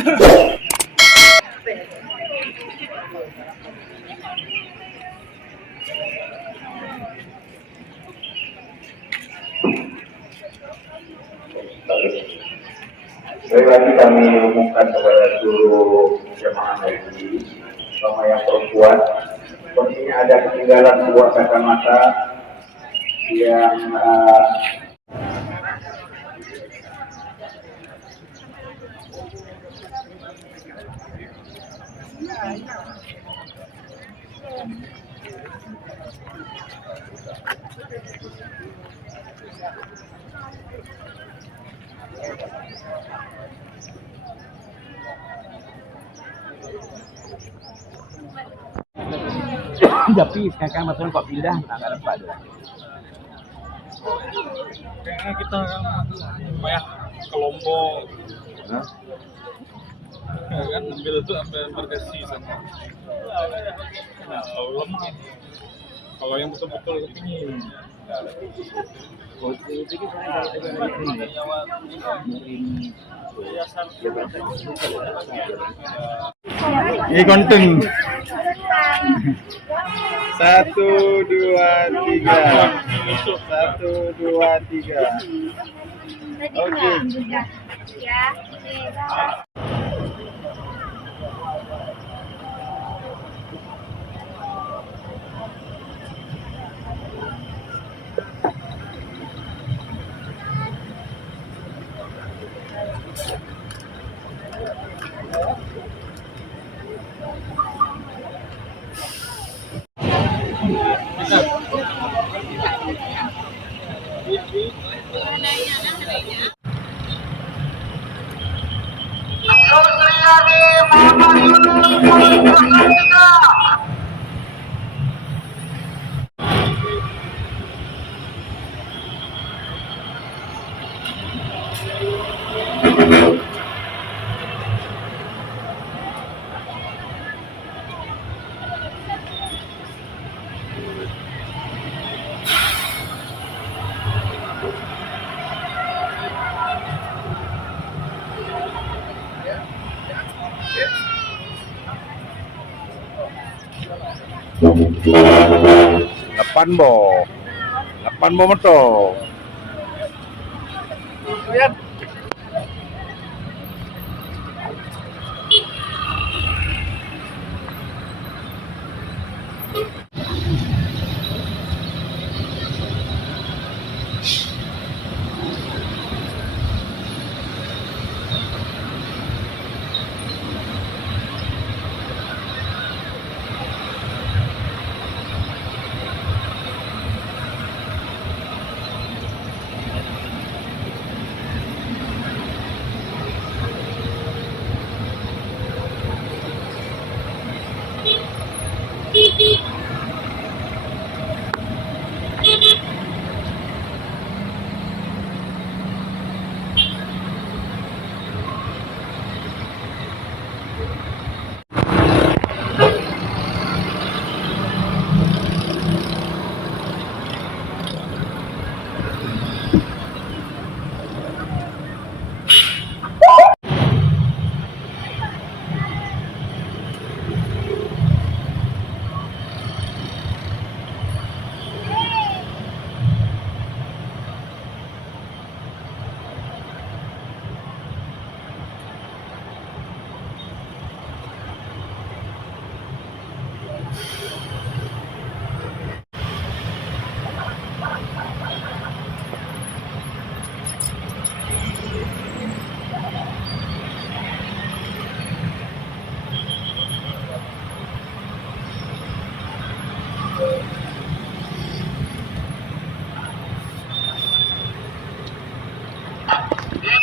Sekali lagi kami umumkan kepada seluruh jemaah haji, terutama yang perempuan, sepertinya ada ketinggalan sebuah kacamata yang tapi sekarang masukan kok pindah nggak dapat. Kayaknya kita kayak ke Lombok. Hah? Ya kan ambil Bekasi sama. Nah, kalau lemah. Kalau yang betul-betul kepingin. Ini konten. 1, 2, 3. 1, 2, 3. Oke. Ya. Lapan bo meto. Lihat.